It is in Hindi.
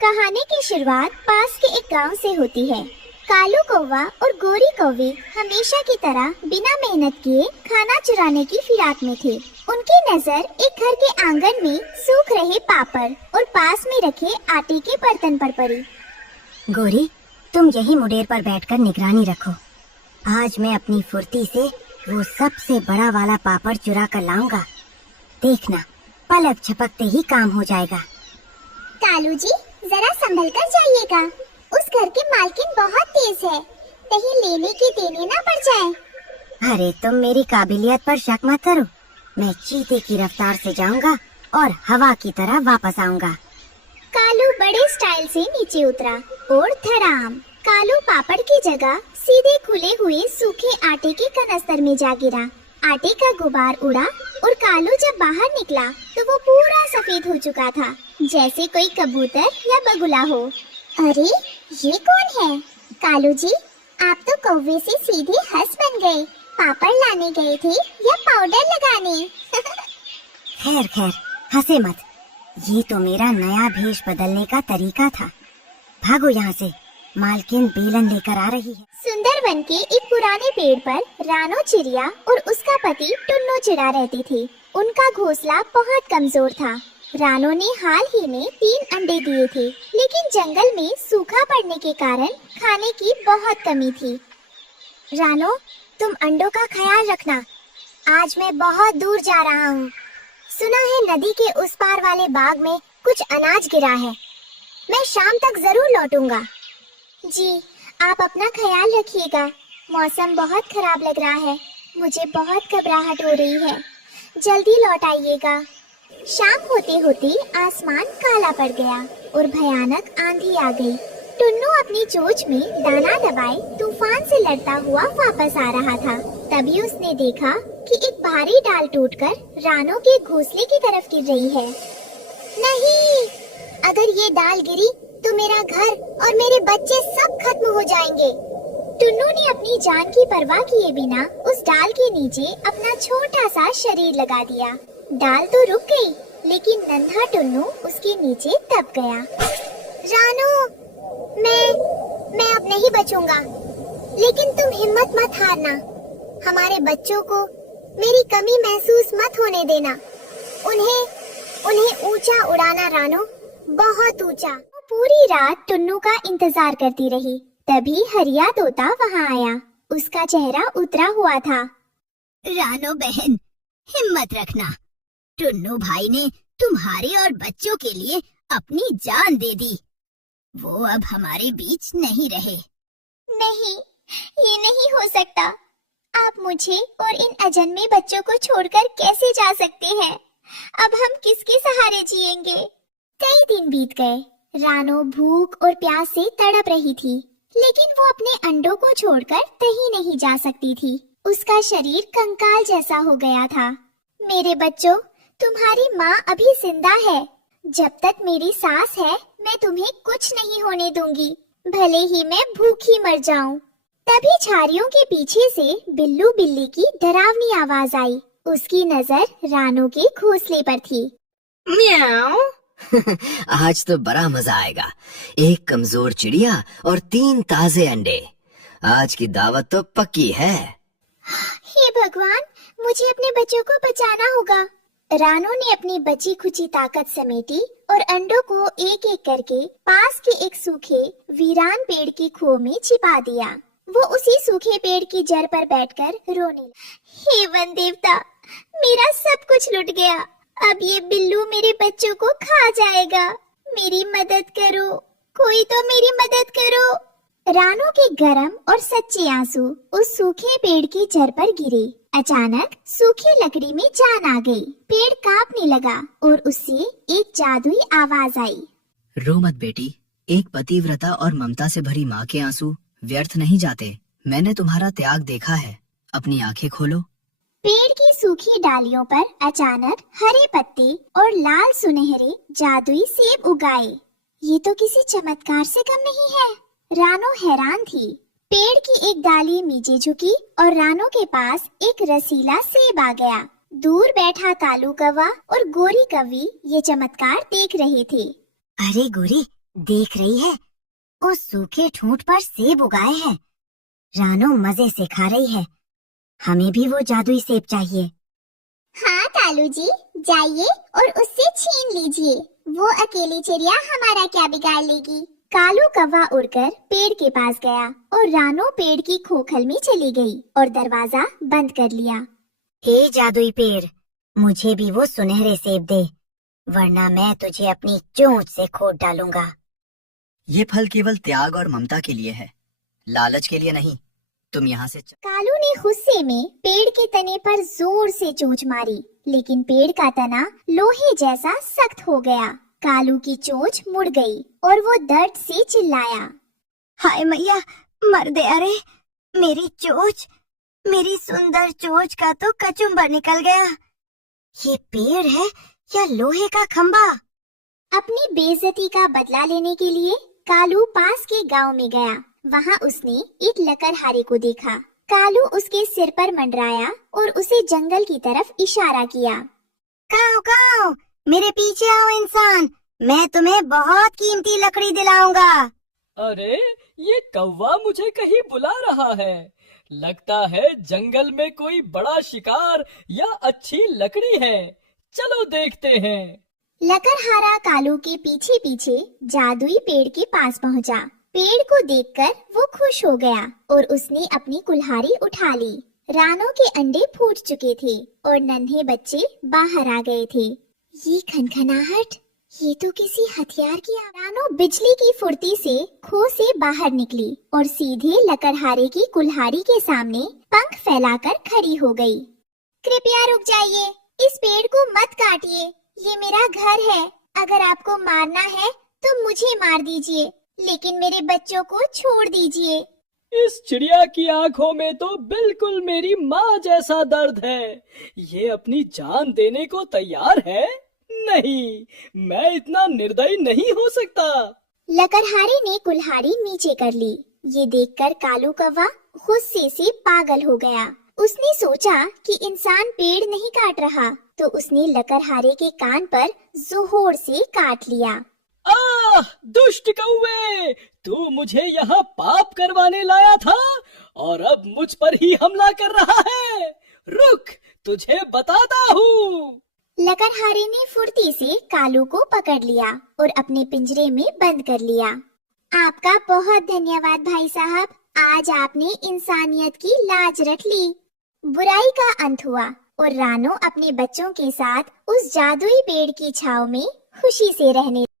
कहानी की शुरुआत पास के एक गांव से होती है। कालू कौवा और गोरी कौवी हमेशा की तरह बिना मेहनत किए खाना चुराने की फिराक में थे। उनकी नजर एक घर के आंगन में सूख रहे पापड़ और पास में रखे आटे के बर्तन पर पड़ी। गोरी, तुम यही मुडेर पर बैठकर निगरानी रखो। आज मैं अपनी फुर्ती से वो सबसे बड़ा वाला पापड़ चुरा कर लाऊंगा। देखना, पलक झपकते ही काम हो जाएगा। कालू जी, जरा संभल कर जाइएगा। उस घर की मालकिन बहुत तेज है, कहीं लेने के देने ना पड़ जाए। अरे तुम मेरी काबिलियत पर शक मत करो। मैं चीते की रफ्तार से जाऊंगा और हवा की तरह वापस आऊंगा। कालू बड़े स्टाइल से नीचे उतरा और धड़ाम, कालू पापड़ की जगह सीधे खुले हुए सूखे आटे के कनस्तर में जा गिरा। आटे का गुबार उड़ा और कालू जब बाहर निकला तो वो पूरा सफेद हो चुका था, जैसे कोई कबूतर या बगुला हो। अरे ये कौन है? कालू जी, आप तो कौवे से सीधे हंस बन गए। पापड़ लाने गए थे या पाउडर लगाने? खैर खैर, हंसे मत। ये तो मेरा नया भेष बदलने का तरीका था। भागो यहाँ से, मालकिन बेलन लेकर आ रही है। सुंदरवन के एक पुराने पेड़ पर रानो चिड़िया और उसका पति टुन्नो चिड़ा रहती थी। उनका घोंसला बहुत कमजोर था। रानो ने हाल ही में 3 अंडे दिए थे, लेकिन जंगल में सूखा पड़ने के कारण खाने की बहुत कमी थी। रानो, तुम अंडों का ख्याल रखना। आज मैं बहुत दूर जा रहा हूँ। सुना है नदी के उस पार वाले बाग में कुछ अनाज गिरा है। मैं शाम तक जरूर लौटूंगा। जी, आप अपना ख्याल रखिएगा। मौसम बहुत खराब लग रहा है। मुझे बहुत घबराहट हो रही है। जल्दी लौट आइएगा। शाम होते होते आसमान काला पड़ गया और भयानक आंधी आ गई। टुन्नू अपनी चोंच में दाना दबाए तूफान से लड़ता हुआ वापस आ रहा था। तभी उसने देखा कि एक भारी डाल टूटकर रानो के घोंसले की तरफ गिर रही है। नहीं, अगर ये डाल गिरी तो मेरा घर और मेरे बच्चे सब खत्म हो जाएंगे। टुन्नू ने अपनी जान की परवाह किए बिना उस डाल के नीचे अपना छोटा सा शरीर लगा दिया। डाल तो रुक गई, लेकिन नन्हा टुन्नू उसके नीचे दब गया। रानो, मैं अब नहीं बचूंगा, लेकिन तुम हिम्मत मत हारना। हमारे बच्चों को मेरी कमी महसूस मत होने देना। उन्हें ऊंचा उड़ाना रानो, बहुत ऊंचा। पूरी रात टुन्नू का इंतजार करती रही। तभी हरिया तोता वहाँ आया। उसका चेहरा उतरा हुआ था। रानो बहन, हिम्मत रखना। टुन्नू भाई ने तुम्हारे और बच्चों के लिए अपनी जान दे दी। वो अब हमारे बीच नहीं रहे। नहीं, ये नहीं हो सकता। आप मुझे और इन अजन्मे बच्चों को छोड़कर कैसे जा सकते हैं? अब हम किसके सहारे जिएंगे? कई दिन बीत गए। रानो भूख और प्यास से तड़प रही थी, लेकिन वो अपने अंडों को छोड़कर कहीं नहीं जा सकती थी। उसका शरीर कंकाल जैसा हो गया था। मेरे बच्चों, तुम्हारी माँ अभी जिंदा है। जब तक मेरी सांस है, मैं तुम्हें कुछ नहीं होने दूंगी, भले ही मैं भूखी मर जाऊं। तभी झाड़ियों के पीछे से बिल्लू बिल्ली की डरावनी आवाज आई। उसकी नजर रानो के घोंसले पर थी। म्याऊ। आज तो बड़ा मजा आएगा। एक कमजोर चिड़िया और 3 ताजे अंडे। आज की दावत तो पक्की है। हे भगवान, मुझे अपने बच्चों को बचाना होगा। रानो ने अपनी बची खुची ताकत समेटी और अंडों को एक एक करके पास के एक सूखे वीरान पेड़ की खोह में छिपा दिया। वो उसी सूखे पेड़ की जड़ पर बैठकर रोने लगी। हे वन देवता, मेरा सब कुछ लुट गया। अब ये बिल्लू मेरे बच्चों को खा जाएगा। मेरी मदद करो, कोई तो मेरी मदद करो। रानो के गरम और सच्चे आंसू उस सूखे पेड़ की जड़ पर गिरे। अचानक सूखी लकड़ी में जान आ गई। पेड़ कांपने लगा और उससे एक जादुई आवाज आई। रो मत बेटी, एक पतिव्रता और ममता से भरी माँ के आंसू व्यर्थ नहीं जाते। मैंने तुम्हारा त्याग देखा है, अपनी आंखें खोलो। पेड़ की सूखी डालियों पर अचानक हरे पत्ते और लाल सुनहरे जादुई सेब उगाए। ये तो किसी चमत्कार से कम नहीं है। रानो हैरान थी। पेड़ की एक डाली नीचे झुकी और रानो के पास एक रसीला सेब आ गया। दूर बैठा कालू कौवा और गोरी कौवी ये चमत्कार देख रहे थे। अरे गोरी, देख रही है, उस सूखे ठूंठ पर सेब उगाए हैं। रानो मजे से खा रही है। हमें भी वो जादुई सेब चाहिए। हाँ कालू जी, जाइए और उससे छीन लीजिए। वो अकेली चिड़िया हमारा क्या बिगाड़ लेगी। कालू कौवा उड़कर पेड़ के पास गया और रानो पेड़ की खोखल में चली गई और दरवाजा बंद कर लिया। हे जादुई पेड़, मुझे भी वो सुनहरे सेब दे, वरना मैं तुझे अपनी चोंच से खोद डालूंगा। ये फल केवल त्याग और ममता के लिए है, लालच के लिए नहीं। तुम यहाँ से कालू ने गुस्से में पेड़ के तने पर जोर से चोंच मारी, लेकिन पेड़ का तना लोहे जैसा सख्त हो गया। कालू की चोंच मुड़ गई और वो दर्द से चिल्लाया। हाय मैया, मर दे। अरे मेरी चोंच, मेरी सुंदर चोंच का तो कचुम्बर निकल गया। ये पेड़ है या लोहे का खंबा? अपनी बेइज्जती का बदला लेने के लिए कालू पास के गांव में गया। वहां उसने एक लकड़हारे को देखा। कालू उसके सिर पर मंडराया और उसे जंगल की तरफ इशारा किया। काऊ काऊ, मेरे पीछे आओ इंसान, मैं तुम्हें बहुत कीमती लकड़ी दिलाऊंगा। अरे ये कौवा मुझे कहीं बुला रहा है। लगता है जंगल में कोई बड़ा शिकार या अच्छी लकड़ी है। चलो देखते हैं। लकड़हारा कालू के पीछे पीछे जादुई पेड़ के पास पहुंचा। पेड़ को देखकर वो खुश हो गया और उसने अपनी कुल्हाड़ी उठा ली। रानों के अंडे फूट चुके थे और नन्हे बच्चे बाहर आ गए थे। ये खनखनाहट, ये तो किसी हथियार की आवाज। रानो बिजली की फुर्ती से खो से बाहर निकली और सीधे लकड़हारे की कुल्हाड़ी के सामने पंख फैलाकर खड़ी हो गई। कृपया रुक जाइए, इस पेड़ को मत काटिए, ये मेरा घर है। अगर आपको मारना है तो मुझे मार दीजिए, लेकिन मेरे बच्चों को छोड़ दीजिए। इस चिड़िया की आंखों में तो बिल्कुल मेरी माँ जैसा दर्द है। ये अपनी जान देने को तैयार है। नहीं, मैं इतना निर्दयी नहीं हो सकता। लकड़हारे ने कुल्हाड़ी नीचे कर ली। ये देखकर कालू कौवा गुस्से से पागल हो गया। उसने सोचा कि इंसान पेड़ नहीं काट रहा, तो उसने लकड़हारे के कान पर जोर से काट लिया। आह, दुष्ट कौवे, तू मुझे यहाँ पाप करवाने लाया था और अब मुझ पर ही हमला कर रहा है। रुक, तुझे बताता हूँ। लकड़हारे ने फुर्ती से कालू को पकड़ लिया और अपने पिंजरे में बंद कर लिया। आपका बहुत धन्यवाद भाई साहब, आज आपने इंसानियत की लाज रख ली। बुराई का अंत हुआ और रानो अपने बच्चों के साथ उस जादुई पेड़ की छांव में खुशी से रहने